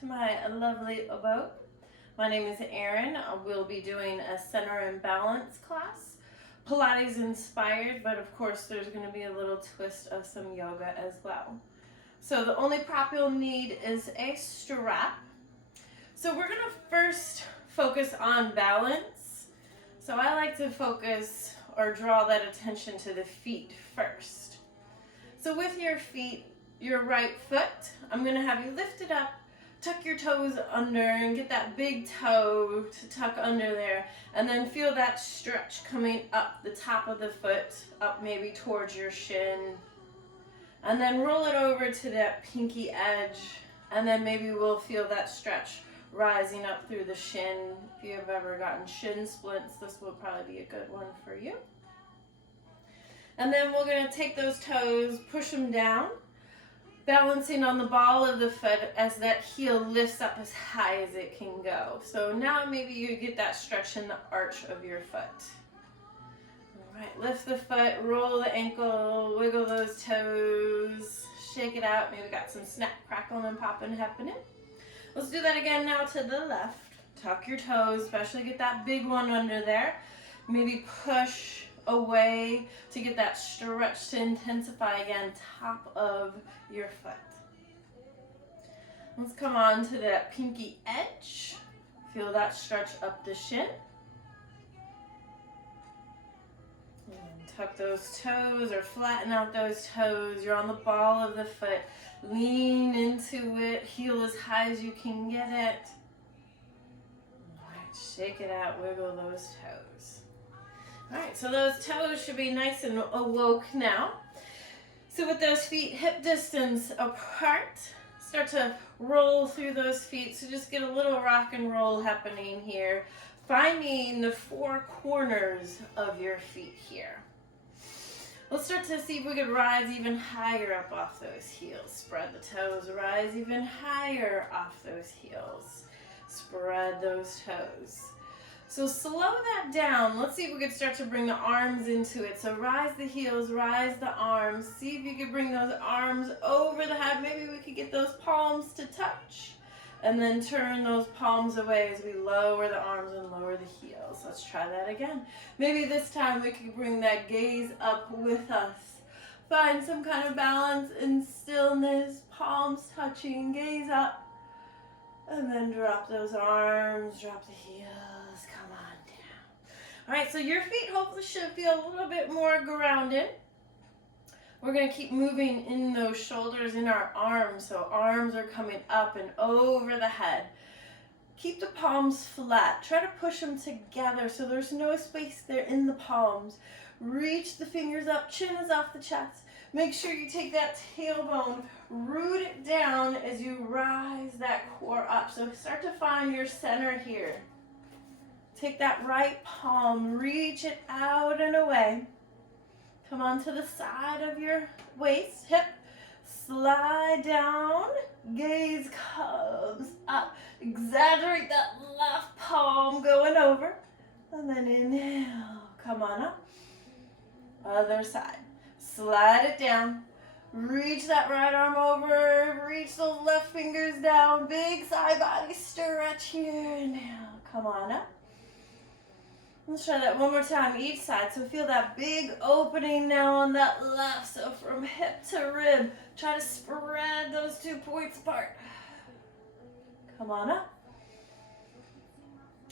to my lovely abode. My name is Erin. We'll be doing a center and balance class. Pilates inspired, but of course there's going to be a little twist of some yoga as well. So the only prop you'll need is a strap. So we're going to first focus on balance. So I like to focus or draw that attention to the feet first. So with your feet, your right foot, I'm going to have you lift it up, tuck your toes under and get that big toe to tuck under there, and then feel that stretch coming up the top of the foot, up maybe towards your shin, and then roll it over to that pinky edge, and then maybe we'll feel that stretch rising up through the shin. If you have ever gotten shin splints, this will probably be a good one for you. And then we're going to take those toes, push them down, balancing on the ball of the foot as that heel lifts up as high as it can go. So now maybe you get that stretch in the arch of your foot. All right, lift the foot, roll the ankle, wiggle those toes, shake it out. Maybe got some snap, crackle, and popping happening. Let's do that again now to the left. Tuck your toes, especially get that big one under there. Maybe push away to get that stretch to intensify again, top of your foot. Let's come on to that pinky edge. Feel that stretch up the shin. And tuck those toes or flatten out those toes. You're on the ball of the foot. Lean into it. Heel as high as you can get it. All right, shake it out. Wiggle those toes. All right, so those toes should be nice and awoke now. So with those feet hip distance apart, start to roll through those feet. So just get a little rock and roll happening here, finding the four corners of your feet here. Let's start to see if we could rise even higher up off those heels. Spread the toes, rise even higher off those heels. Spread those toes. So slow that down. Let's see if we could start to bring the arms into it. So rise the heels, rise the arms. See if you could bring those arms over the head. Maybe we could get those palms to touch. And then turn those palms away as we lower the arms and lower the heels. Let's try that again. Maybe this time we could bring that gaze up with us. Find some kind of balance and stillness. Palms touching, gaze up. And then drop those arms, drop the heels. All right, so your feet hopefully should feel a little bit more grounded. We're going to keep moving in those shoulders, in our arms. So arms are coming up and over the head. Keep the palms flat. Try to push them together so there's no space there in the palms. Reach the fingers up, chin is off the chest. Make sure you take that tailbone, root it down as you rise that core up. So start to find your center here. Take that right palm, reach it out and away. Come on to the side of your waist, hip. Slide down, gaze comes up. Exaggerate that left palm going over. And then inhale, come on up. Other side. Slide it down. Reach that right arm over. Reach those left fingers down. Big side body stretch here. Inhale, come on up. Let's try that one more time, each side. So feel that big opening now on that left. So from hip to rib, try to spread those 2 points apart. Come on up.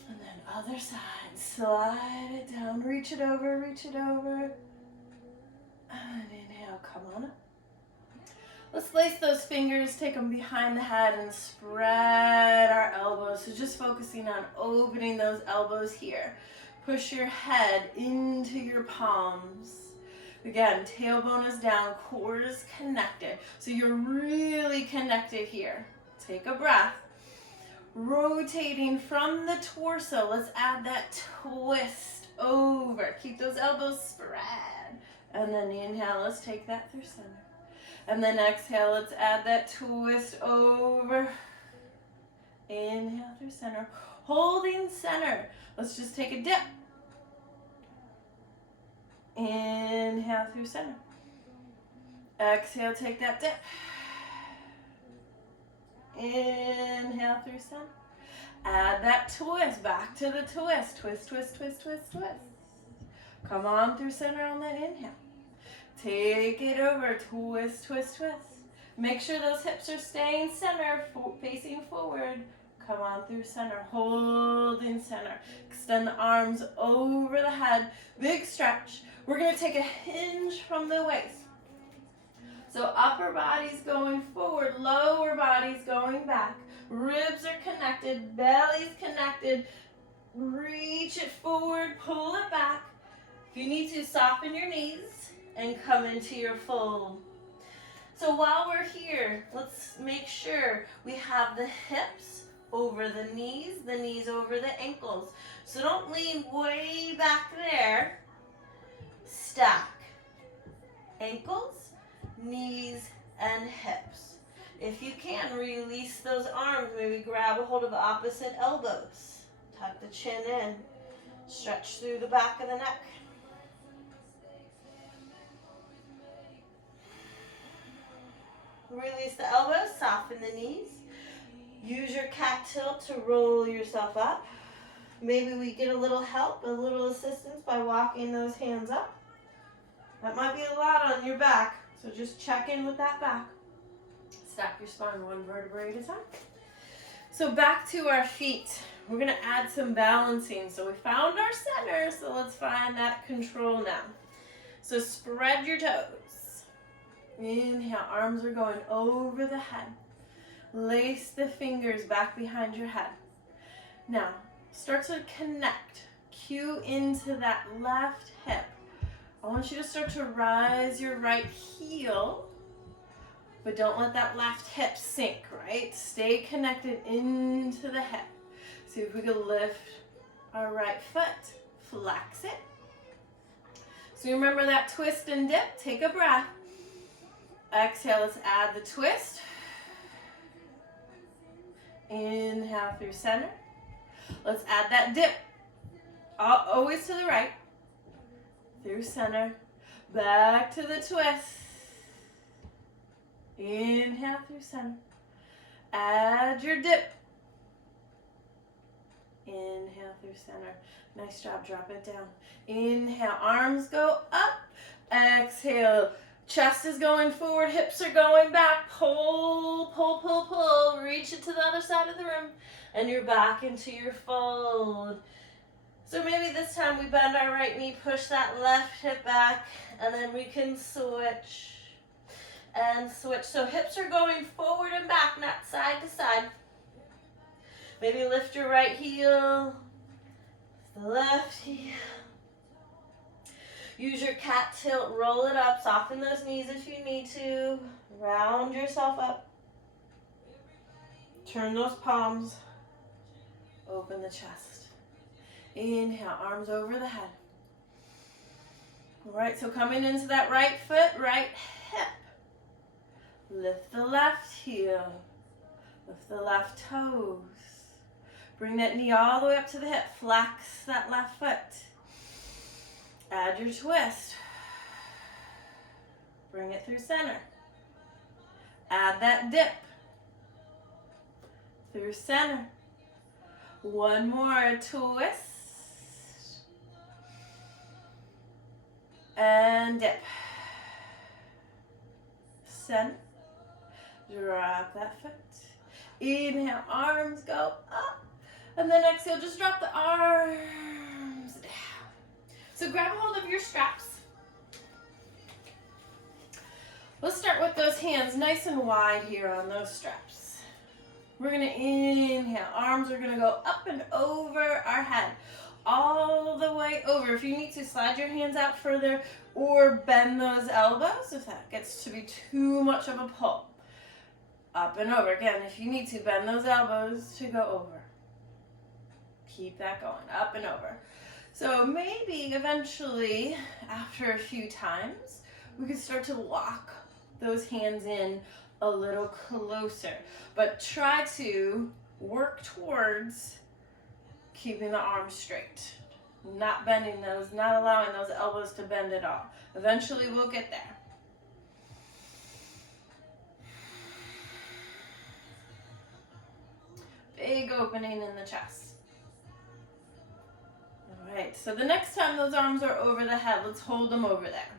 And then other side, slide it down, reach it over, reach it over. And inhale, come on up. Let's lace those fingers, take them behind the head and spread our elbows. So just focusing on opening those elbows here. Push your head into your palms. Again, tailbone is down, core is connected. So you're really connected here. Take a breath. Rotating from the torso, let's add that twist over. Keep those elbows spread. And then inhale, let's take that through center. And then exhale, let's add that twist over. Inhale through center. Holding center. Let's just take a dip. Inhale through center. Exhale, take that dip. Inhale Inhale through center. Add that twist, back to the twist. Twist, twist, twist, twist, twist. Come on through center on that inhale. Take it over, twist, twist, twist. Make sure those hips are staying center, facing forward. Come on through center, hold in center. Extend the arms over the head, big stretch. We're gonna take a hinge from the waist. So upper body's going forward, lower body's going back. Ribs are connected, belly's connected. Reach it forward, pull it back. If you need to, soften your knees and come into your fold. So while we're here, let's make sure we have the hips over the knees over the ankles. So don't lean way back there. Stack. Ankles, knees, and hips. If you can, release those arms. Maybe grab a hold of opposite elbows. Tuck the chin in. Stretch through the back of the neck. Release the elbows, soften the knees. Use your cat tilt to roll yourself up. Maybe we get a little help, a little assistance by walking those hands up. That might be a lot on your back, so just check in with that back. Stack your spine one vertebrae at a time. So back to our feet. We're going to add some balancing. So we found our center, so let's find that control now. So spread your toes. Inhale, arms are going over the head. Lace the fingers back behind your head. Now, start to connect. Cue into that left hip. I want you to start to rise your right heel, but don't let that left hip sink, right? Stay connected into the hip. See if we can lift our right foot, flex it. So remember that twist and dip, take a breath. Exhale, let's add the twist. Inhale through center. Let's add that dip. Always to the right. Through center. Back to the twist. Inhale through center. Add your dip. Inhale through center. Nice job, drop it down. Inhale, arms go up. Exhale, chest is going forward, hips are going back. Pull, pull, pull, pull. Reach it to the other side of the room. And you're back into your fold. So maybe this time we bend our right knee, push that left hip back, and then we can switch. And switch. So hips are going forward and back, not side to side. Maybe lift your right heel, the left heel. Use your cat tilt, roll it up, soften those knees if you need to. Round yourself up. Turn those palms. Open the chest. Inhale, arms over the head. All right, so coming into that right foot, right hip. Lift the left heel. Lift the left toes. Bring that knee all the way up to the hip. Flex that left foot. Add your twist. Bring it through center. Add that dip. Through center. One more twist. And dip. Center. Drop that foot. Inhale, arms go up. And then exhale, just drop the arms down. So grab a hold of your straps. Let's start with those hands nice and wide here on those straps. We're gonna inhale, arms are gonna go up and over our head. All the way over. If you need to, slide your hands out further or bend those elbows if that gets to be too much of a pull. Up and over. Again, if you need to, bend those elbows to go over. Keep that going, up and over. So maybe eventually, after a few times, we could start to lock those hands in a little closer. But try to work towards keeping the arms straight. Not bending those, not allowing those elbows to bend at all. Eventually we'll get there. big opening in the chest. All right, so the next time those arms are over the head, let's hold them over there.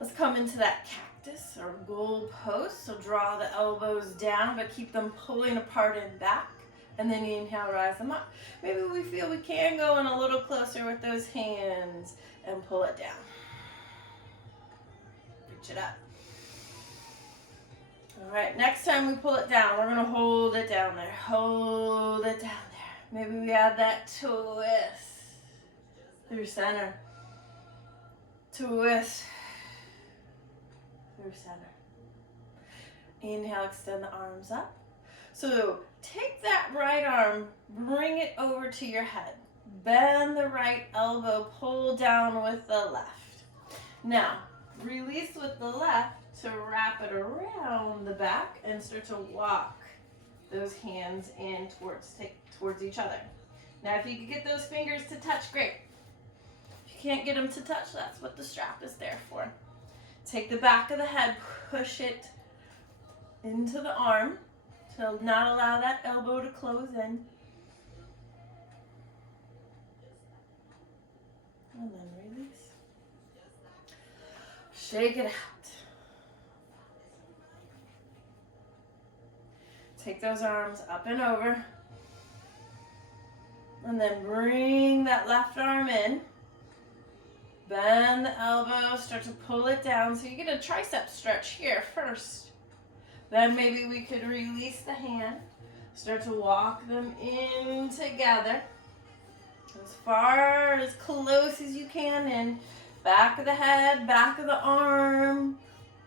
Let's come into that cactus or goal post. So draw the elbows down, but keep them pulling apart and back. And then inhale, rise them up. Maybe we feel we can go in a little closer with those hands and pull it down. Reach it up. All right, next time we pull it down, we're gonna hold it down there. Hold it down there. Maybe we add that twist through center. Twist through center. Inhale, extend the arms up. So take that right arm, bring it over to your head. Bend the right elbow, pull down with the left. Now, release with the left to wrap it around the back and start to walk those hands in towards each other. Now, if you can get those fingers to touch, great. If you can't get them to touch, that's what the strap is there for. Take the back of the head, push it into the arm. So not allow that elbow to close in. And then release. Shake it out. Take those arms up and over. And then bring that left arm in. Bend the elbow, start to pull it down. So you get a tricep stretch here first. Then maybe we could release the hand, start to walk them in together. As far, as close as you can in. Back of the head, back of the arm.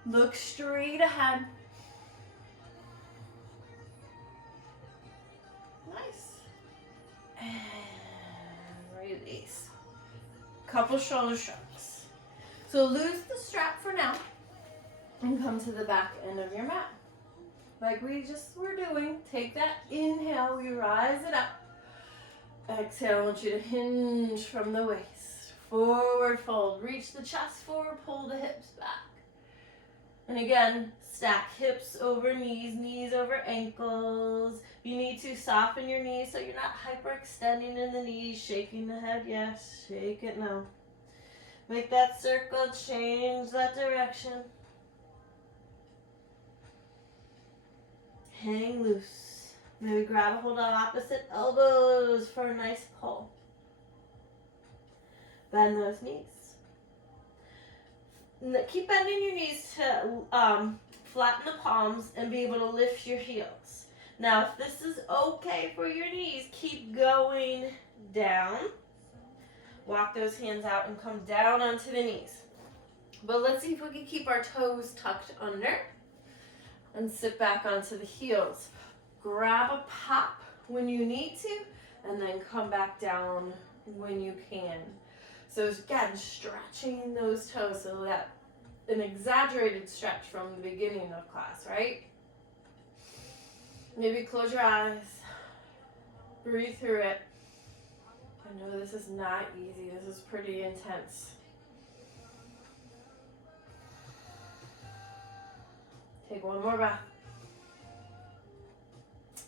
Look straight ahead. Nice. And release. Couple shoulder shrugs. So lose the strap for now and come to the back end of your mat. Like we just were doing. Take that inhale, we rise it up. Exhale, I want you to hinge from the waist. Forward fold, reach the chest forward, pull the hips back. And again, stack hips over knees, knees over ankles. You need to soften your knees so you're not hyperextending in the knees, shaking the head, yes, shake it now. Make that circle, change that direction. Hang loose. Maybe grab a hold on opposite elbows for a nice pull. Bend those knees. Keep bending your knees to flatten the palms and be able to lift your heels. Now, if this is okay for your knees, keep going down. Walk those hands out and come down onto the knees. But let's see if we can keep our toes tucked under. And sit back onto the heels. Grab a pop when you need to, and then come back down when you can. So again, stretching those toes so that an exaggerated stretch from the beginning of class, right? Maybe close your eyes. Breathe through it. I know this is not easy. This is pretty intense. Take one more breath.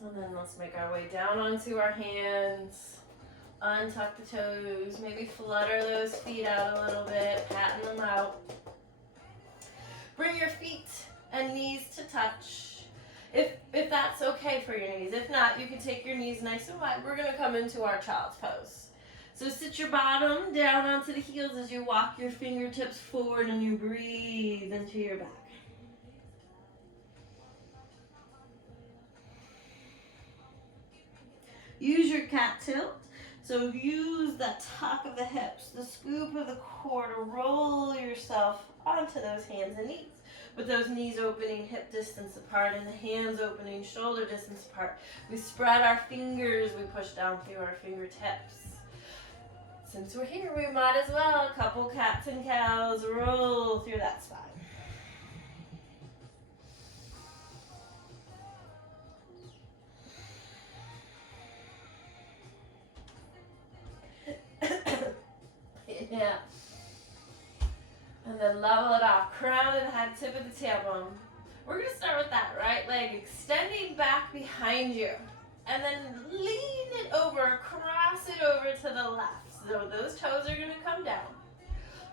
And then let's make our way down onto our hands. Untuck the toes. Maybe flutter those feet out a little bit. Pattern them out. Bring your feet and knees to touch. If that's okay for your knees. If not, you can take your knees nice and wide. We're going to come into our child's pose. So sit your bottom down onto the heels as you walk your fingertips forward and you breathe into your back. Use your cat tilt. So use the tuck of the hips, the scoop of the core to roll yourself onto those hands and knees. With those knees opening hip distance apart and the hands opening shoulder distance apart. We spread our fingers, we push down through our fingertips. Since we're here, we might as well, a couple cats and cows, roll through that spine. Yeah. And then level it off. Crown of the head, tip of the tailbone. We're going to start with that right leg extending back behind you. And then lean it over, cross it over to the left. So those toes are gonna come down.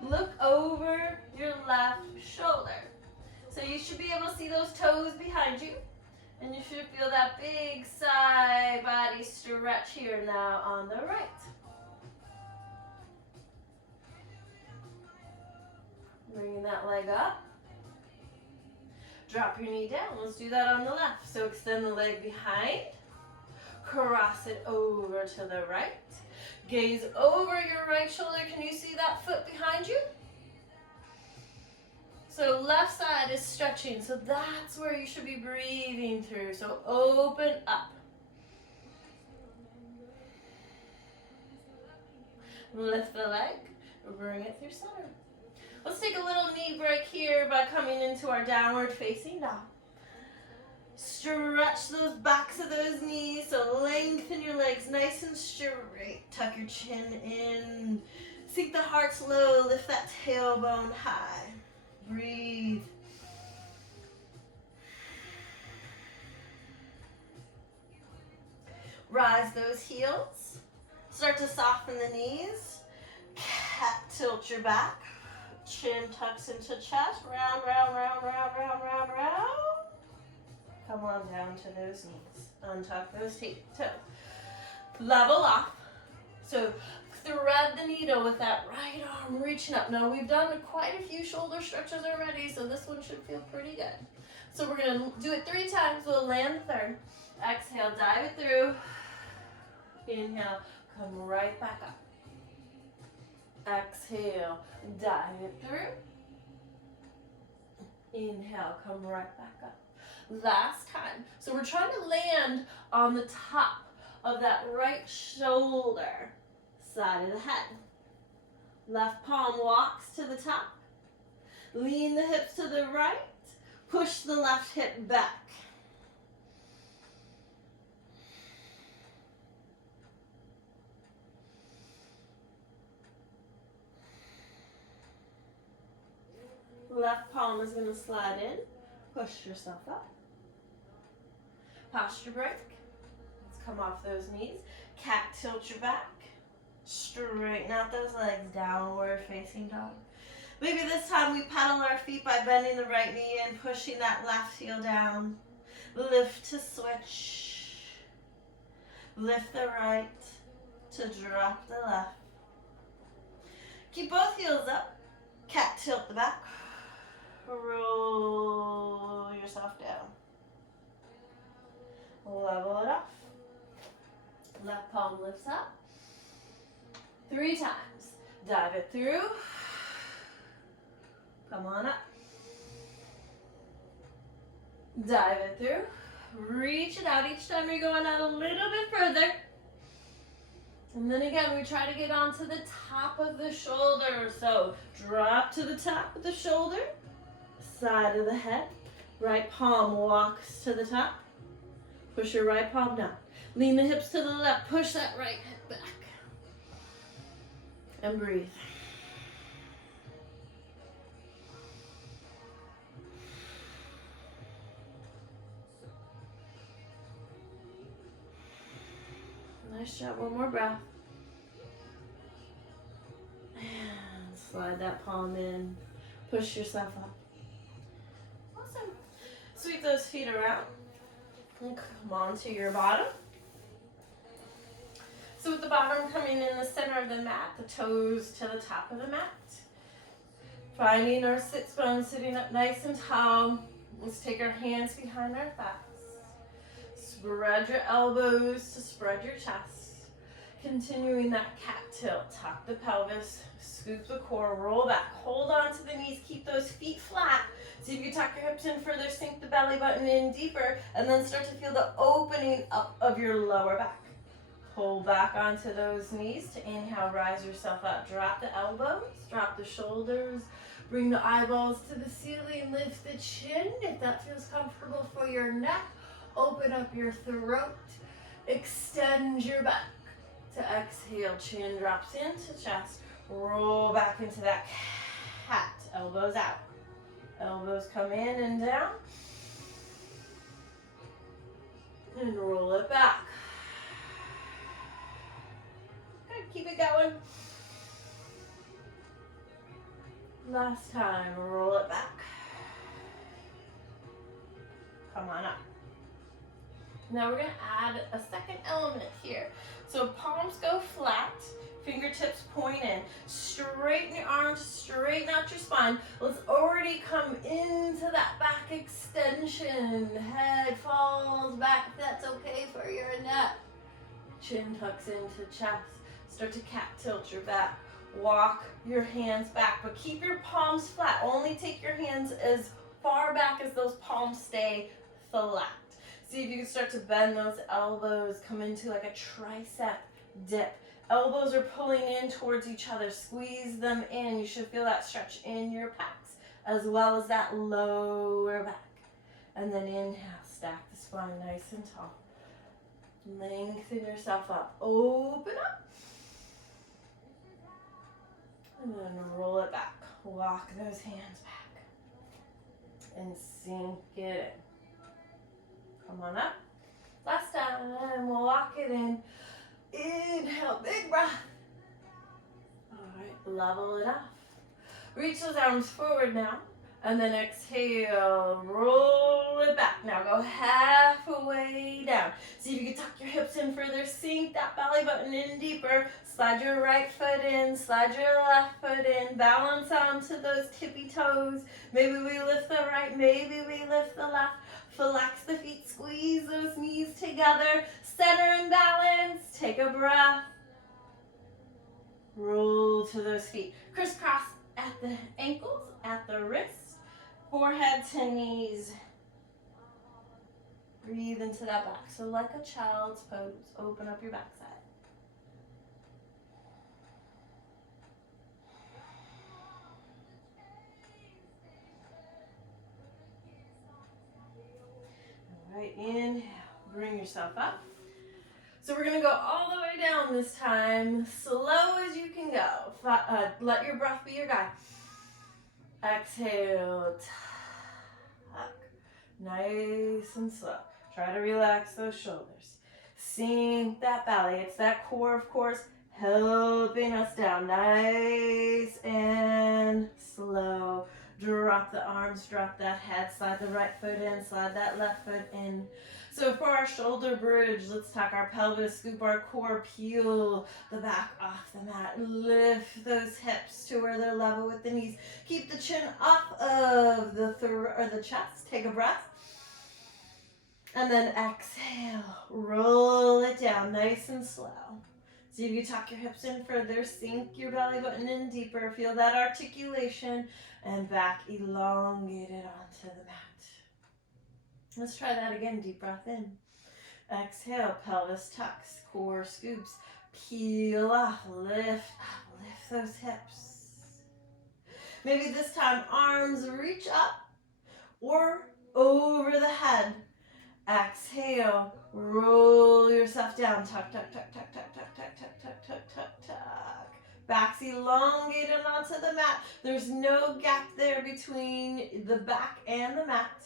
Look over your left shoulder. So you should be able to see those toes behind you. And you should feel that big side body stretch here now on the right. Bringing that leg up. Drop your knee down. Let's do that on the left. So extend the leg behind. Cross it over to the right. Gaze over your right shoulder. Can you see that foot behind you? So left side is stretching. So that's where you should be breathing through. So open up. Lift the leg. Bring it through center. Let's take a little knee break here by coming into our downward facing dog. Stretch those backs of those knees, so lengthen your legs nice and straight. Tuck your chin in. Sink the heart low, lift that tailbone high. Breathe. Rise those heels. Start to soften the knees. Cat tilt your back. Chin tucks into chest. Round, round, round, round, round, round, round. Come on down to those knees. Untuck those toes. Level off. So thread the needle with that right arm reaching up. Now we've done quite a few shoulder stretches already, so this one should feel pretty good. So we're gonna do it 3 times. We'll land the third. Exhale, dive it through. Inhale, come right back up. Exhale, dive it through. Inhale, come right back up. Last time. So we're trying to land on the top of that right shoulder, side of the head. Left palm walks to the top. Lean the hips to the right. Push the left hip back. Left palm is going to slide in. Push yourself up. Posture break. Let's come off those knees. Cat tilt your back. Straighten out those legs. Downward facing dog. Maybe this time we pedal our feet by bending the right knee and pushing that left heel down. Lift to switch. Lift the right to drop the left. Keep both heels up. Cat tilt the back. Roll yourself down. Level it off. Left palm lifts up. 3 times. Dive it through. Come on up. Dive it through. Reach it out. Each time you're going out a little bit further. And then again, we try to get onto the top of the shoulder. So drop to the top of the shoulder. Side of the head. Right palm walks to the top. Push your right palm down. Lean the hips to the left. Push that right hip back. And breathe. Nice job. One more breath. And slide that palm in. Push yourself up. Awesome. Sweep those feet around. And come on to your bottom. So with the bottom coming in the center of the mat, the toes to the top of the mat. Finding our sits bones, sitting up nice and tall. Let's take our hands behind our thighs. Spread your elbows to spread your chest. Continuing that cat tilt. Tuck the pelvis, scoop the core, roll back. Hold on to the knees, keep those feet flat. See if you can tuck your hips in further, sink the belly button in deeper, and then start to feel the opening up of your lower back. Pull back onto those knees to inhale, rise yourself up. Drop the elbows, drop the shoulders, bring the eyeballs to the ceiling, lift the chin if that feels comfortable for your neck. Open up your throat, extend your back. To exhale, chin drops into chest, roll back into that cat, elbows out. Elbows come in and down. And roll it back. it going. Last time, roll it back. Come on up. Now we're gonna add a second element here. So palms go flat, fingertips point in. Straighten your arms, straighten out your spine. Let's already come into that back extension. Head falls back if that's okay for your neck. Chin tucks into chest. Start to cat tilt your back. Walk your hands back, but keep your palms flat. Only take your hands as far back as those palms stay flat. See if you can start to bend those elbows, come into like a tricep dip. Elbows are pulling in towards each other. Squeeze them in. You should feel that stretch in your pecs as well as that lower back. And then inhale, stack the spine nice and tall. Lengthen yourself up. Open up. And then roll it back. Walk those hands back. And sink it in. Come on up. Last time, we'll walk it in. Inhale, big breath. All right, level it off. Reach those arms forward now. And then exhale, roll it back. Now go halfway down. See if you can tuck your hips in further. Sink that belly button in deeper. Slide your right foot in. Slide your left foot in. Balance onto those tippy toes. Maybe we lift the right. Maybe we lift the left. Flex the feet. Squeeze those knees together. Center and balance. Take a breath. Roll to those feet. Crisscross at the ankles, at the wrists. Forehead to knees. Breathe into that back. So like a child's pose, open up your backside. All right, inhale, bring yourself up. So we're gonna go all the way down this time, slow as you can go. Let your breath be your guide. Exhale, tuck, nice and slow. Try to relax those shoulders. Sink that belly. It's that core, of course, helping us down. Nice and slow. Drop the arms, drop that head. Slide the right foot in, slide that left foot in. So for our shoulder bridge, let's tuck our pelvis, scoop our core, peel the back off the mat. Lift those hips to where they're level with the knees. Keep the chin up of the chest. Take a breath. And then exhale. Roll it down nice and slow. See if you tuck your hips in further. Sink your belly button in deeper. Feel that articulation. And back elongated onto the mat. Let's try that again. Deep breath in. Exhale. Pelvis tucks. Core scoops. Peel off. Lift up. Lift those hips. Maybe this time arms reach up or over the head. Exhale. Roll yourself down. Tuck, tuck, tuck, tuck, tuck, tuck, tuck, tuck, tuck, tuck, tuck, tuck. Back's elongated onto the mat. There's no gap there between the back and the mat.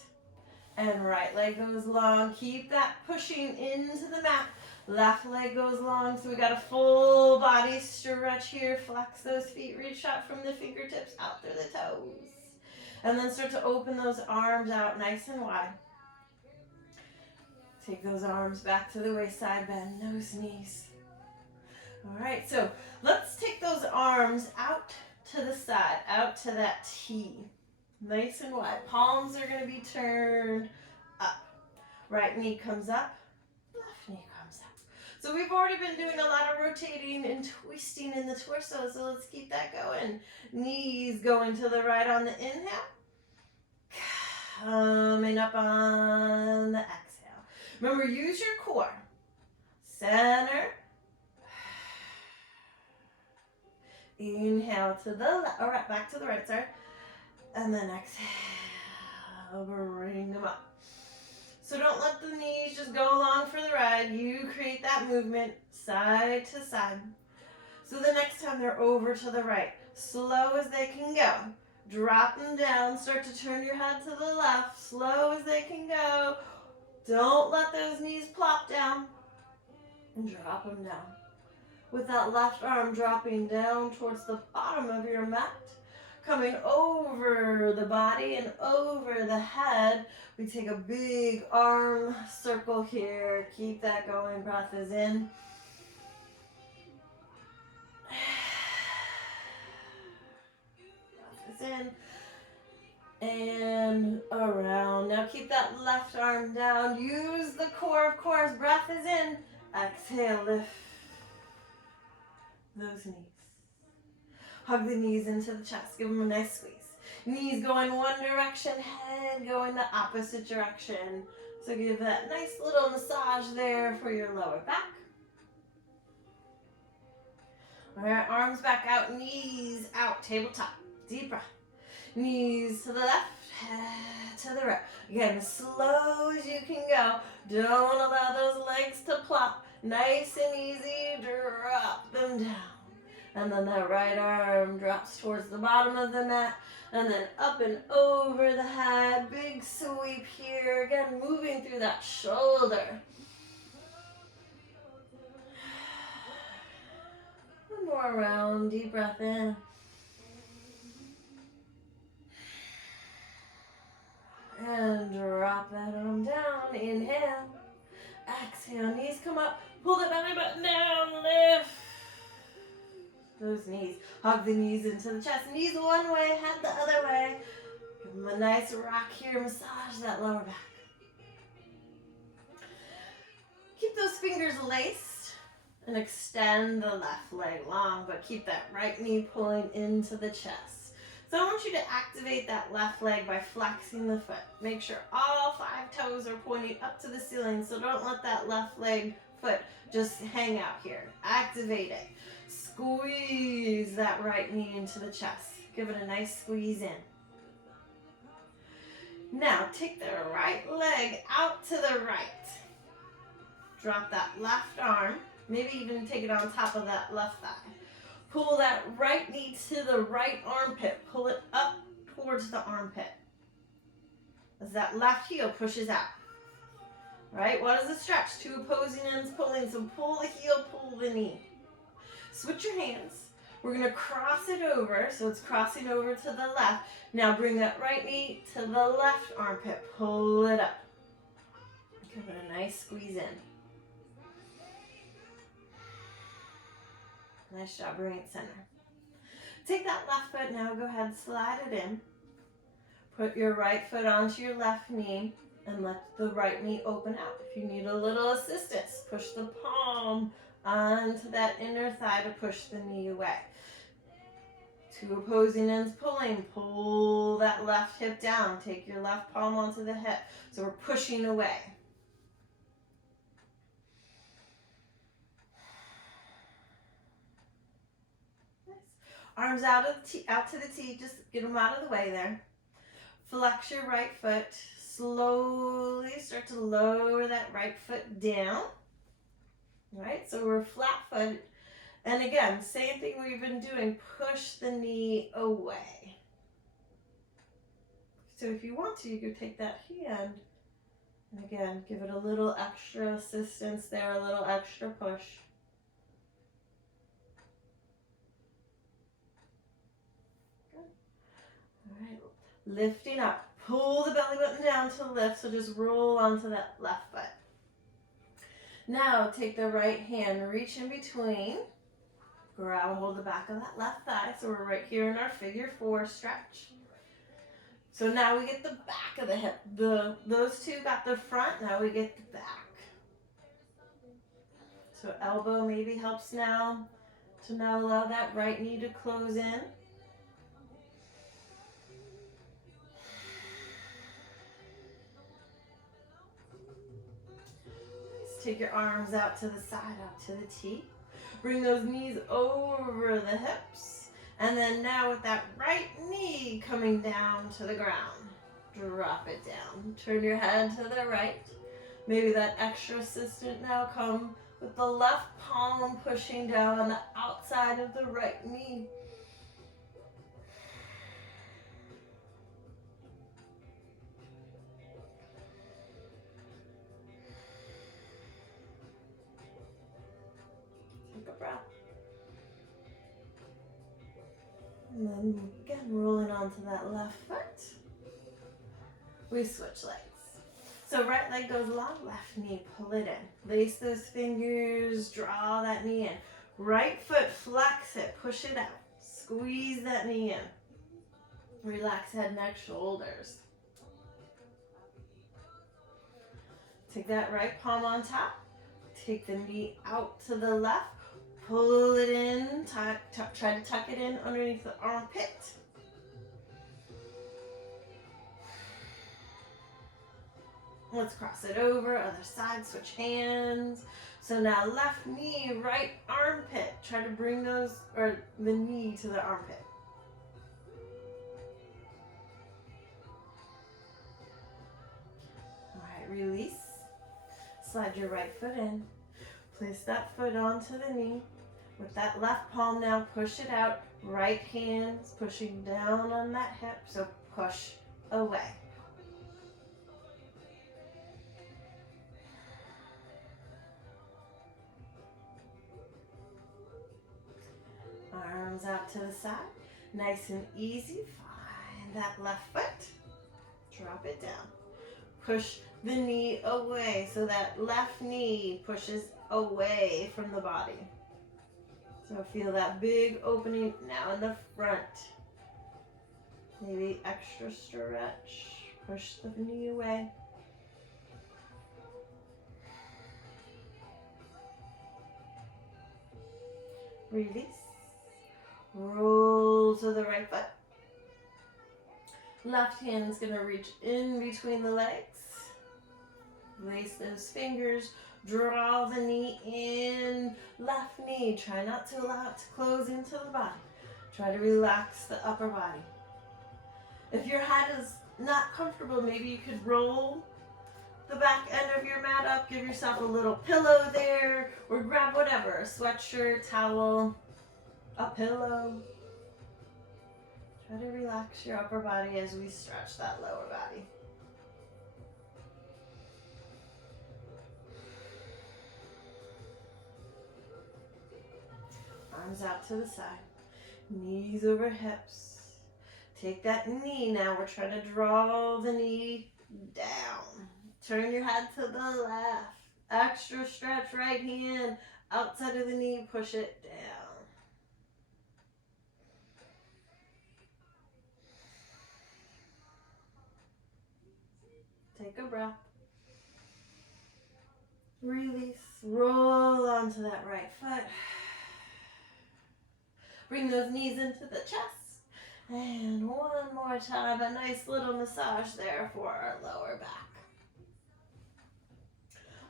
And right leg goes long. Keep that pushing into the mat. Left leg goes long. So we got a full body stretch here. Flex those feet. Reach out from the fingertips out through the toes. And then start to open those arms out nice and wide. Take those arms back to the waist-side. Bend those knees. All right, so let's take those arms out to the side, out to that T. Nice and wide. Palms are going to be turned up. Right knee comes up, left knee comes up. So we've already been doing a lot of rotating and twisting in the torso, so let's keep that going. Knees going to the right on the inhale. Coming up on the exhale. Remember, use your core. Center. Inhale to the left, all right, back to the right, sorry. And then exhale, bring them up. So don't let the knees just go along for the ride. You create that movement side to side. So the next time they're over to the right, slow as they can go. Drop them down, start to turn your head to the left, slow as they can go. Don't let those knees plop down. And drop them down. with that left arm dropping down towards the bottom of your mat, coming over the body and over the head. We take a big arm circle here. Keep that going. Breath is in. Breath is in. And around. Now keep that left arm down. Use the core, of course. Breath is in. Exhale, lift those knees. Hug the knees into the chest. Give them a nice squeeze. Knees going one direction, head going the opposite direction. So give that nice little massage there for your lower back. All right, arms back out, knees out, tabletop. Deep breath. Knees to the left, head to the right. Again, as slow as you can go. Don't allow those legs to plop. Nice and easy, drop them down. And then that right arm drops towards the bottom of the mat. And then up and over the head. Big sweep here. Again, moving through that shoulder. One more round. Deep breath in. And drop that arm down. Inhale. Exhale. Knees come up. Pull the belly button down. Lift those knees. Hug the knees into the chest. Knees one way, head the other way. Give them a nice rock here. Massage that lower back. Keep those fingers laced and extend the left leg long, but keep that right knee pulling into the chest. So I want you to activate that left leg by flexing the foot. Make sure all 5 toes are pointing up to the ceiling, so don't let that left leg foot just hang out here. Activate it. Squeeze that right knee into the chest. Give it a nice squeeze in. Now take the right leg out to the right. Drop that left arm. Maybe even take it on top of that left thigh. Pull that right knee to the right armpit. Pull it up towards the armpit. As that left heel pushes out. Right? What is the stretch? 2 opposing ends pulling. So pull the heel, pull the knee. Switch your hands. We're going to cross it over. So it's crossing over to the left. Now bring that right knee to the left armpit. Pull it up. Give it a nice squeeze in. Nice job, bring it center. Take that left foot now, go ahead, slide it in. Put your right foot onto your left knee and let the right knee open out. If you need a little assistance, push the palm onto that inner thigh to push the knee away. 2 opposing ends pulling, pull that left hip down. Take your left palm onto the hip. So we're pushing away. Arms out to the T, just get them out of the way there. Flex your right foot. Slowly start to lower that right foot down. All right, so we're flat-footed. And again, same thing we've been doing, push the knee away. So if you want to, you could take that hand and again, give it a little extra assistance there, a little extra push. Alright, lifting up. Pull the belly button down to lift, so just roll onto that left foot. Now take the right hand, reach in between. Grab and hold the back of that left thigh, so we're right here in our figure 4 stretch. So now we get the back of the hip. Those two got the front, now we get the back. So elbow maybe helps now to now allow that right knee to close in. Take your arms out to the side, out to the T. Bring those knees over the hips. And then now with that right knee coming down to the ground, drop it down. Turn your head to the right. Maybe that extra assistant now come with the left palm pushing down on the outside of the right knee. Take a breath. And then again, rolling onto that left foot. We switch legs. So right leg goes long, left knee, pull it in. Lace those fingers, draw that knee in. Right foot, flex it, push it out. Squeeze that knee in. Relax head, neck, shoulders. Take that right palm on top. Take the knee out to the left. Pull it in. Try to tuck it in underneath the armpit. Let's cross it over. Other side, switch hands. So now left knee, right armpit. Try to bring those, or the knee to the armpit. All right, release. Slide your right foot in. Place that foot onto the knee. With that left palm now, push it out. Right hand's pushing down on that hip, so push away. Arms out to the side. Nice and easy. Find that left foot. Drop it down. Push the knee away so that left knee pushes away from the body. So feel that big opening now in the front. Maybe extra stretch. Push the knee away. Release. Roll to the right foot. Left hand's going to reach in between the legs. Lace those fingers. Draw the knee in. Left knee. Try not to allow it to close into the body. Try to relax the upper body. If your head is not comfortable, maybe you could roll the back end of your mat up. Give yourself a little pillow there. Or grab whatever. A sweatshirt, towel, a pillow. Try to relax your upper body as we stretch that lower body. Arms out to the side. Knees over hips. Take that knee now. We're trying to draw the knee down. Turn your head to the left. Extra stretch right hand. Outside of the knee, push it down. Take a breath. Release. Roll onto that right foot. Bring those knees into the chest. And one more time, a nice little massage there for our lower back.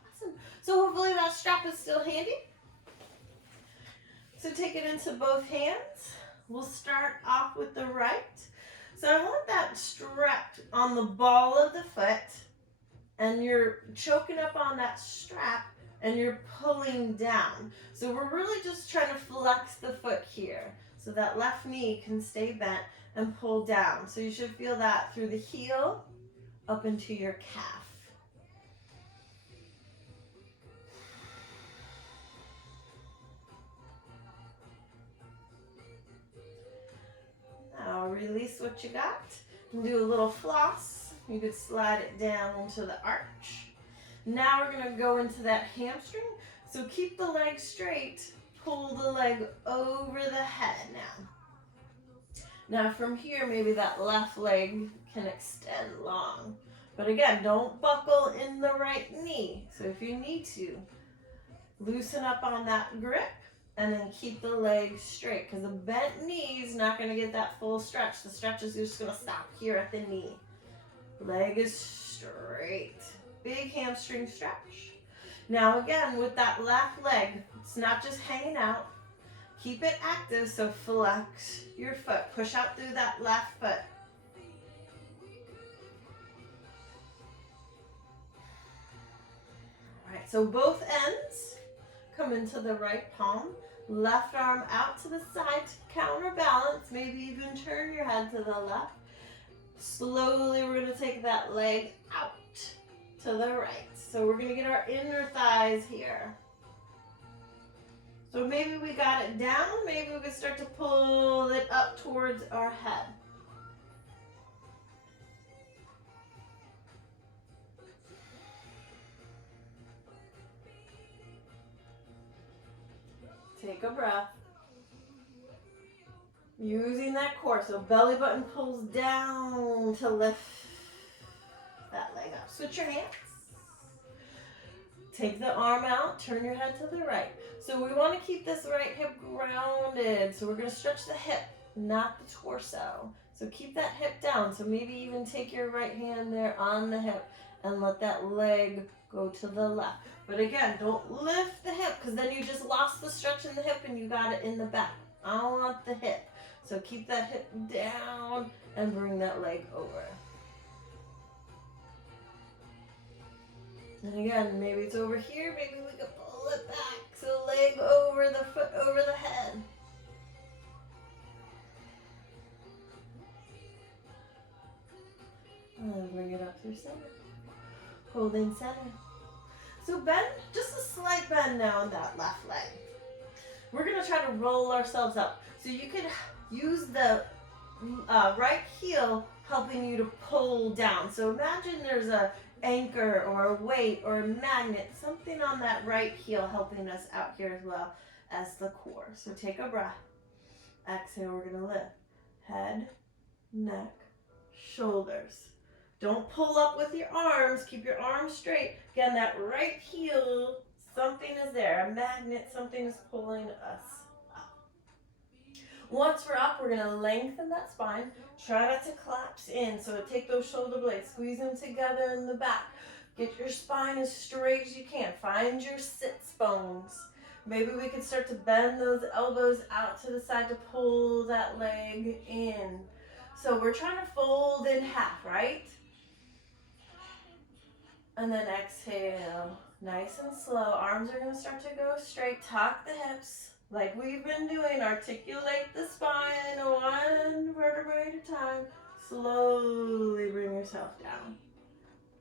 Awesome. So hopefully that strap is still handy. So take it into both hands. We'll start off with the right. So I want that strap on the ball of the foot, and you're choking up on that strap and you're pulling down. So we're really just trying to flex the foot here so that left knee can stay bent and pull down. So you should feel that through the heel up into your calf. Now release what you got and do a little floss. You could slide it down into the arch. Now we're going to go into that hamstring. So keep the leg straight. Pull the leg over the head now. Now from here, maybe that left leg can extend long. But again, don't buckle in the right knee. So if you need to, loosen up on that grip and then keep the leg straight. Because a bent knee is not going to get that full stretch. The stretch is just going to stop here at the knee. Leg is straight. Big hamstring stretch. Now again, with that left leg, it's not just hanging out. Keep it active, so flex your foot. Push out through that left foot. All right, so both ends come into the right palm. Left arm out to the side to counterbalance. Maybe even turn your head to the left. Slowly, we're going to take that leg out to the right. So we're going to get our inner thighs here. So maybe we got it down, maybe we can start to pull it up towards our head. Take a breath. Using that core, so belly button pulls down to lift that leg up. Switch your hands. Take the arm out, turn your head to the right. So we want to keep this right hip grounded. So we're going to stretch the hip, not the torso. So keep that hip down. So maybe even take your right hand there on the hip and let that leg go to the left. But again, don't lift the hip because then you just lost the stretch in the hip and you got it in the back. I don't want the hip. So keep that hip down and bring that leg over. And again, maybe it's over here, maybe we can pull it back. So leg over the foot, over the head. And bring it up through center. Hold in center. So bend, just a slight bend now in that left leg. We're gonna try to roll ourselves up. So you could use the right heel helping you to pull down. So imagine there's a anchor or a weight or a magnet, something on that right heel helping us out here as well as the core. So take a breath. Exhale, we're gonna lift. Head, neck, shoulders. Don't pull up with your arms, keep your arms straight. Again, that right heel, something is there, a magnet, something is pulling us up. Once we're up, we're gonna lengthen that spine. Try not to collapse in, so take those shoulder blades, squeeze them together in the back. Get your spine as straight as you can. Find your sits bones. Maybe we can start to bend those elbows out to the side to pull that leg in. So we're trying to fold in half, right? And then exhale, nice and slow. Arms are gonna start to go straight. Tuck the hips. Like we've been doing, articulate the spine one vertebrae at a time. Slowly bring yourself down.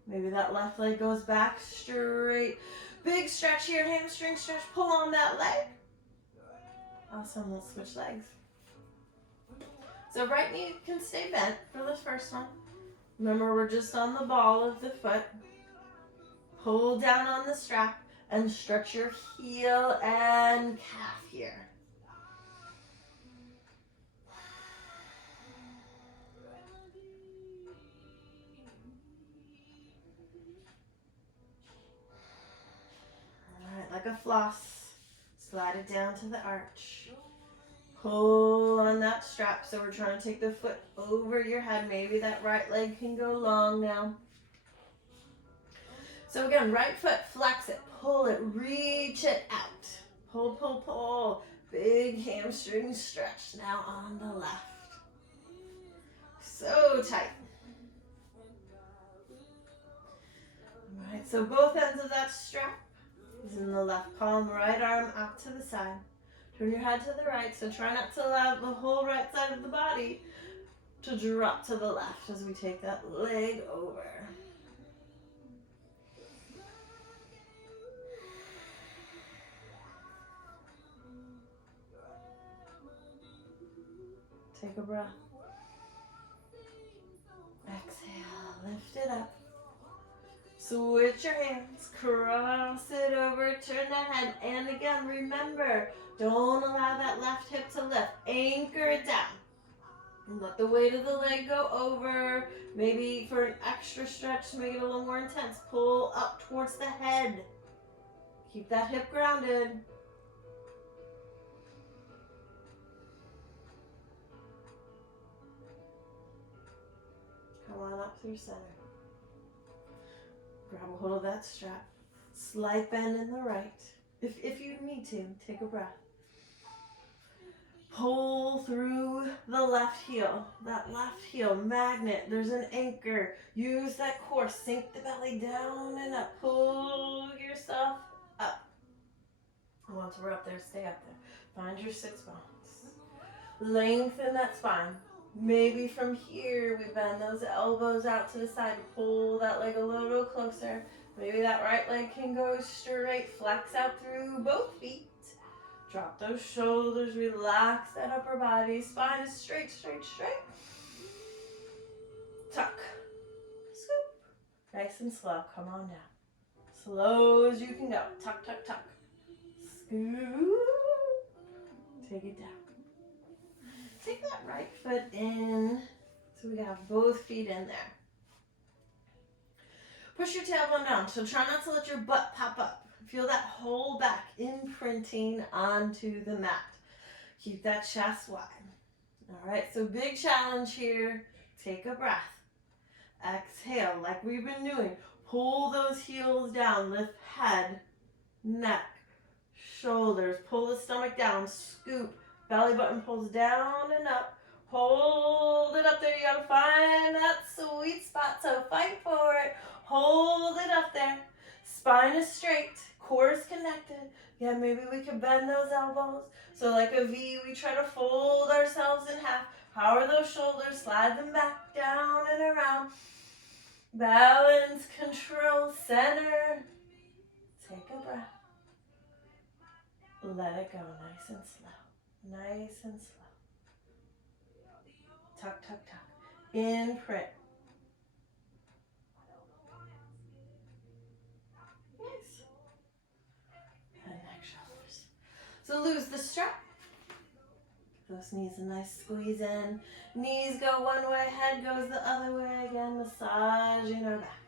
Maybe that left leg goes back straight. Big stretch here, hamstring stretch. Pull on that leg. Awesome, let's switch legs. So right knee can stay bent for this first one. Remember, we're just on the ball of the foot. Pull down on the strap. And stretch your heel and calf here. All right, like a floss, slide it down to the arch. Pull on that strap. So we're trying to take the foot over your head. Maybe that right leg can go long now. So again, right foot, flex it, pull it, reach it out. Pull, pull, pull. Big hamstring stretch now on the left. So tight. All right, so both ends of that strap is in the left palm, right arm out to the side. Turn your head to the right, so try not to allow the whole right side of the body to drop to the left as we take that leg over. Take a breath. Exhale, lift it up. Switch your hands, cross it over, turn that head. And again, remember, don't allow that left hip to lift. Anchor it down. And let the weight of the leg go over. Maybe for an extra stretch to make it a little more intense, pull up towards the head. Keep that hip grounded. Come on up through center. Grab a hold of that strap. Slight bend in the right. If you need to, take a breath. Pull through the left heel. That left heel, magnet. There's an anchor. Use that core. Sink the belly down and up. Pull yourself up. Once we're up there, stay up there. Find your sits bones. Lengthen that spine. Maybe from here we bend those elbows out to the side to pull that leg a little closer. Maybe that right leg can go straight, flex out through both feet. Drop those shoulders, relax that upper body. Spine is straight, straight, straight. Tuck. Scoop. Nice and slow. Come on down. Slow as you can go. Tuck, tuck, tuck. Scoop. Take it down. Take that right foot in. So we got both feet in there. Push your tailbone down. So try not to let your butt pop up. Feel that whole back imprinting onto the mat. Keep that chest wide. All right, so big challenge here. Take a breath. Exhale, like we've been doing. Pull those heels down. Lift head, neck, shoulders. Pull the stomach down. Scoop. Belly button pulls down and up. Hold it up there. You gotta find that sweet spot, so fight for it. Hold it up there. Spine is straight. Core is connected. Yeah, maybe we could bend those elbows. So like a V, we try to fold ourselves in half. Power those shoulders. Slide them back down and around. Balance, control, center. Take a breath. Let it go, nice and slow. Nice and slow. Tuck, tuck, tuck. Imprint. Nice. And neck, shoulders. So lose the strap. Those knees a nice squeeze in. Knees go one way, head goes the other way again. Massaging our back.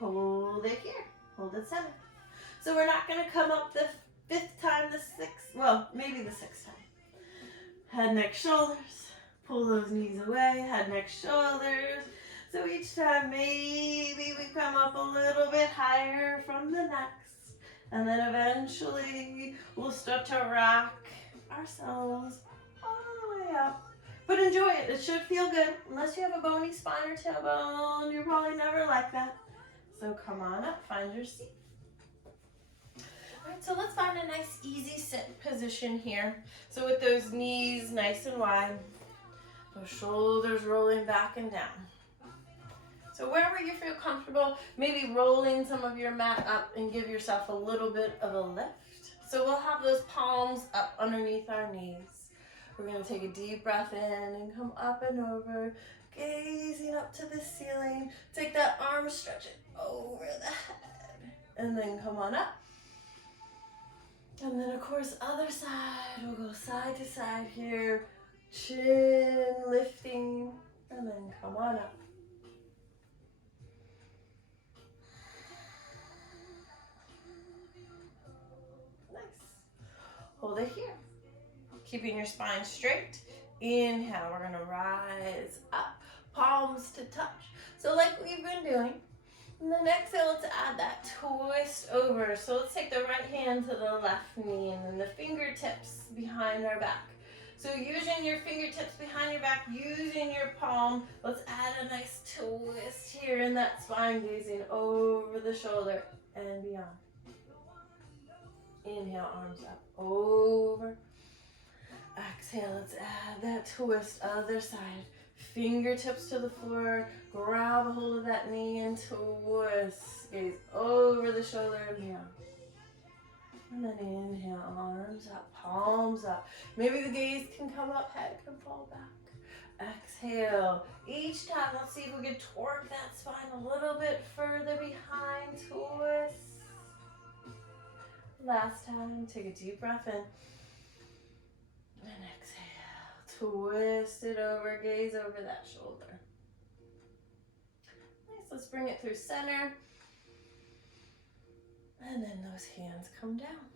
Hold it here. Hold it center. So we're not going to come up the 5th time, the 6th, well, maybe the 6th time. Head, neck, shoulders. Pull those knees away. Head, neck, shoulders. So each time maybe we come up a little bit higher from the necks. And then eventually we'll start to rock ourselves all the way up. But enjoy it. It should feel good. Unless you have a bony spine or tailbone, you're probably never like that. So come on up. Find your seat. Alright, so let's find a nice easy sit position here. So with those knees nice and wide, those shoulders rolling back and down. So wherever you feel comfortable, maybe rolling some of your mat up and give yourself a little bit of a lift. So we'll have those palms up underneath our knees. We're going to take a deep breath in and come up and over, gazing up to the ceiling. Take that arm, stretch it over the head, and then come on up. And then, of course, other side. We'll go side to side here. Chin lifting. And then come on up. Nice. Hold it here. Keeping your spine straight. Inhale. We're going to rise up. Palms to touch. So like we've been doing. And then exhale, let's add that twist over. So let's take the right hand to the left knee and then the fingertips behind our back. So using your fingertips behind your back, using your palm, let's add a nice twist here in that spine, gazing over the shoulder and beyond. Inhale, arms up, over. Exhale, let's add that twist, other side. Fingertips to the floor, grab a hold of that knee and twist. Gaze over the shoulder and beyond. And then inhale, arms up, palms up. Maybe the gaze can come up, head can fall back. Exhale. Each time, let's see if we can torque that spine a little bit further behind. Twist. Last time, take a deep breath in. And exhale. Twist it over, gaze over that shoulder. Nice, let's bring it through center. And then those hands come down.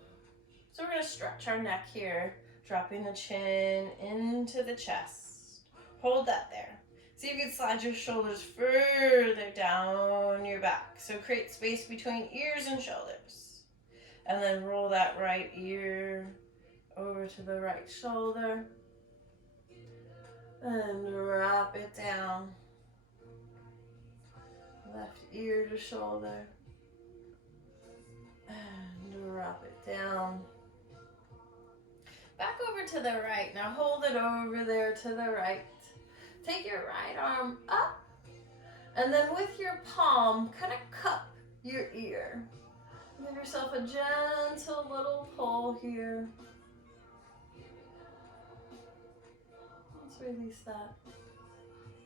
So we're going to stretch our neck here, dropping the chin into the chest. Hold that there. See if you can slide your shoulders further down your back. So create space between ears and shoulders. And then roll that right ear over to the right shoulder. And drop it down. Left ear to shoulder. And drop it down. Back over to the right. Now hold it over there to the right. Take your right arm up. And then with your palm, kind of cup your ear. Give yourself a gentle little pull here. Let's release that.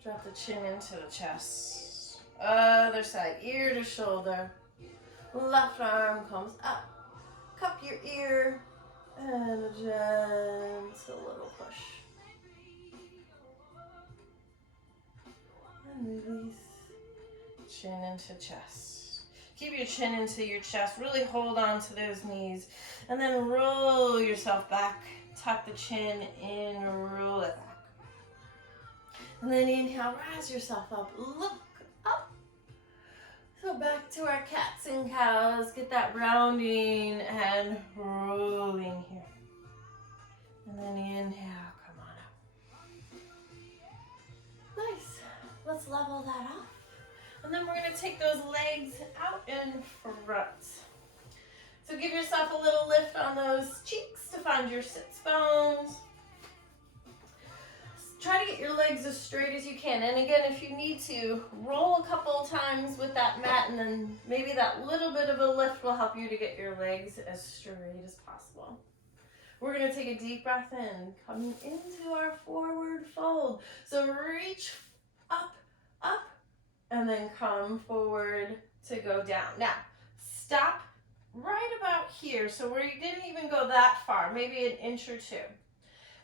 Drop the chin into the chest. Other side, ear to shoulder. Left arm comes up. Cup your ear. And a gentle little push. And release. Chin into chest. Keep your chin into your chest. Really hold on to those knees. And then roll yourself back. Tuck the chin in, roll it back. And then inhale, rise yourself up. Look up. So back to our cats and cows. Get that rounding and rolling here. And then inhale, come on up. Nice. Let's level that off. And then we're going to take those legs out in front. So give yourself a little lift on those cheeks to find your sits bones. Try to get your legs as straight as you can. And again, if you need to, roll a couple times with that mat, and then maybe that little bit of a lift will help you to get your legs as straight as possible. We're going to take a deep breath in, coming into our forward fold. So reach up, up, and then come forward to go down. Now, stop right about here. So where you didn't even go that far, maybe an inch or two.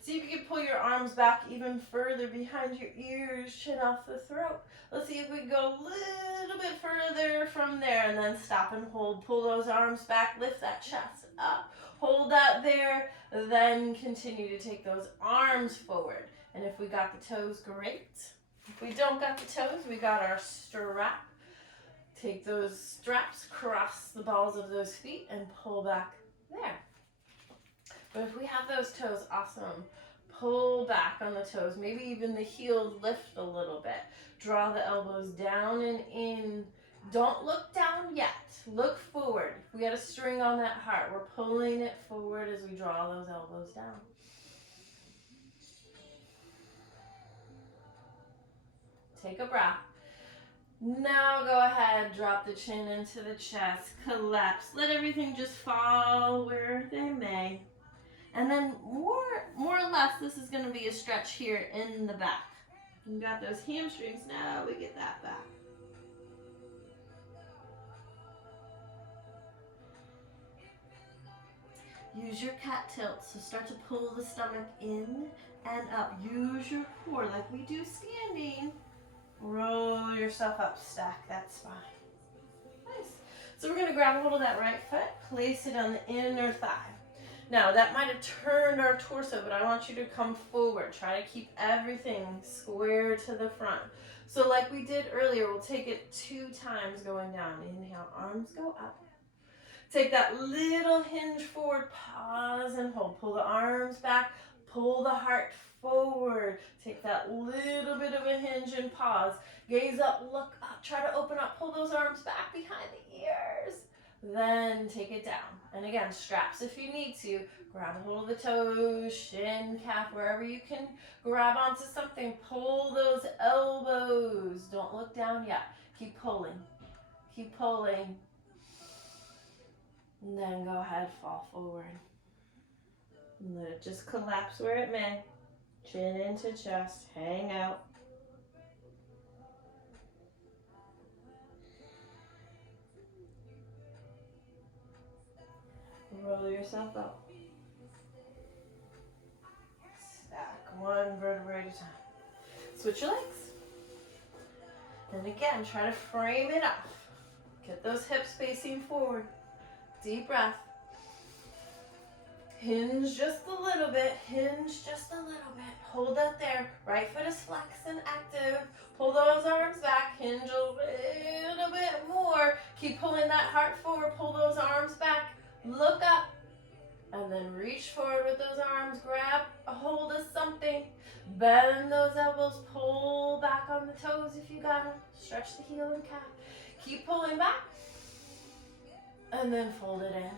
See if you can pull your arms back even further behind your ears, chin off the throat. Let's see if we go a little bit further from there, and then stop and hold. Pull those arms back, lift that chest up. Hold that there, then continue to take those arms forward. And if we got the toes, great. If we don't got the toes, we got our strap. Take those straps, cross the balls of those feet, and pull back there. But if we have those toes, awesome. Pull back on the toes. Maybe even the heels lift a little bit. Draw the elbows down and in. Don't look down yet. Look forward. We got a string on that heart. We're pulling it forward as we draw those elbows down. Take a breath. Now go ahead, drop the chin into the chest, collapse. Let everything just fall where they may. And then more or less, this is going to be a stretch here in the back. You got those hamstrings, now we get that back. Use your cat tilt, so start to pull the stomach in and up. Use your core like we do standing. Roll yourself up, stack that spine. Nice. So we're going to grab a hold of that right foot, place it on the inner thigh. Now that might have turned our torso, but I want you to come forward. Try to keep everything square to the front. So like we did earlier, we'll take it 2 times going down. Inhale, arms go up. Take that little hinge forward, pause and hold. Pull the arms back, pull the heart forward. Take that little bit of a hinge and pause. Gaze up, look up, try to open up, pull those arms back behind the ears. Then take it down. And again, straps if you need to. Grab a hold of the toes, shin, calf, wherever you can grab onto something. Pull those elbows. Don't look down yet. Keep pulling. Keep pulling. And then go ahead, fall forward. And let it just collapse where it may. Chin into chest, hang out. Roll yourself up. Stack one vertebrae at a time. Switch your legs. And again, try to frame it off. Get those hips facing forward. Deep breath. Hinge just a little bit. Hinge just a little bit. Hold that there. Right foot is flexed and active. Pull those arms back. Hinge a little bit more. Keep pulling that heart forward. Pull those arms back. Look up. And then reach forward with those arms. Grab a hold of something. Bend those elbows. Pull back on the toes if you got them. Stretch the heel and calf. Keep pulling back. And then fold it in.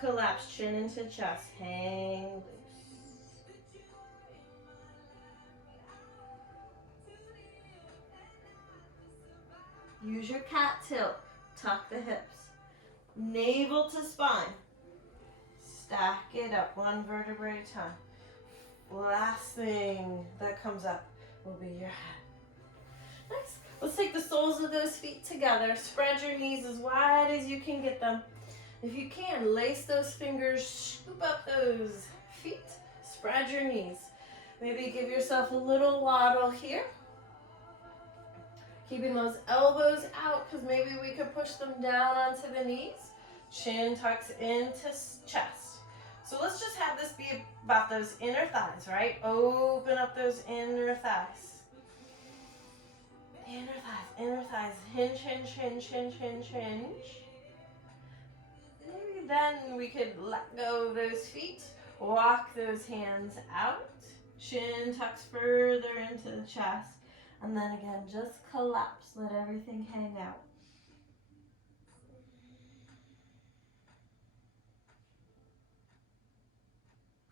Collapse, chin into chest. Hang loose. Use your cat tilt. Tuck the hips. navel to spine. Stack it up, one vertebrae at a time. Last thing that comes up will be your head. Nice. Let's take the soles of those feet together. Spread your knees as wide as you can get them. If you can, lace those fingers, scoop up those feet, spread your knees. Maybe give yourself a little waddle here. Keeping those elbows out because maybe we could push them down onto the knees. Chin tucks into chest. So let's just have this be about those inner thighs, right? Open up those inner thighs. Inner thighs, inner thighs. Hinge, hinge, hinge, hinge, hinge, hinge. Maybe then we could let go of those feet. Walk those hands out. Chin tucks further into the chest. And then again, just collapse. Let everything hang out.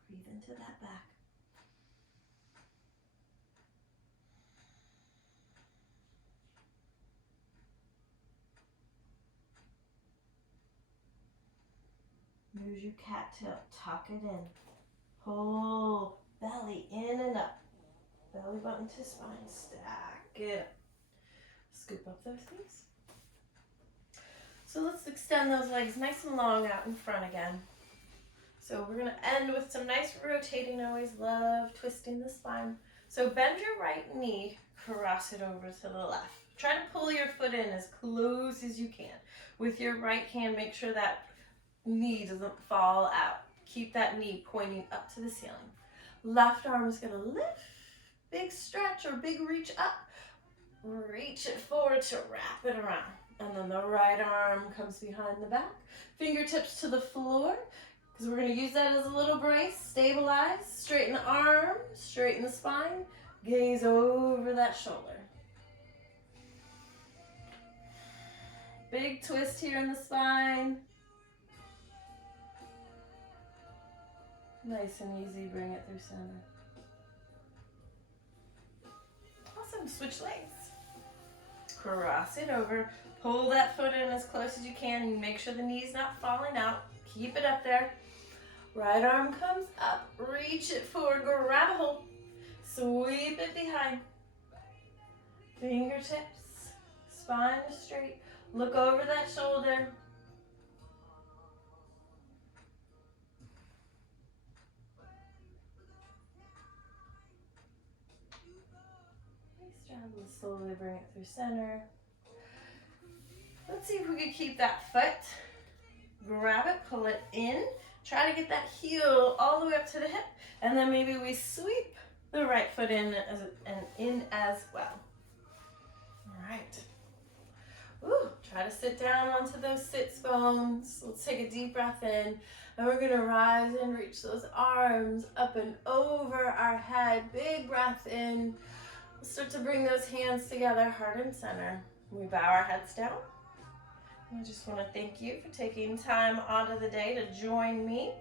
Breathe into that back. Use your cattail. Tuck it in. Pull belly in and up. Belly button to spine. Stack it up. Scoop up those knees. So let's extend those legs nice and long out in front again. So we're going to end with some nice rotating. I always love twisting the spine. So bend your right knee, cross it over to the left. Try to pull your foot in as close as you can. With your right hand, make sure that knee doesn't fall out. Keep that knee pointing up to the ceiling. Left arm is going to lift. Big stretch or big reach up. Reach it forward to wrap it around. And then the right arm comes behind the back. Fingertips to the floor. Because we're going to use that as a little brace. Stabilize. Straighten the arm. Straighten the spine. Gaze over that shoulder. Big twist here in the spine. Nice and easy. Bring it through center. Awesome. Switch legs. Cross it over. Pull that foot in as close as you can. Make sure the knee's not falling out. Keep it up there. Right arm comes up. Reach it forward. Grab a hold. Sweep it behind. Fingertips. Spine straight. Look over that shoulder. Nice job. We'll slowly bring it through center. Let's see if we can keep that foot. Grab it, pull it in. Try to get that heel all the way up to the hip. And then maybe we sweep the right foot in as well. All right. Ooh, try to sit down onto those sits bones. Let's take a deep breath in. And we're going to rise and reach those arms up and over our head. Big breath in. We'll start to bring those hands together, heart and center. We bow our heads down. I just want to thank you for taking time out of the day to join me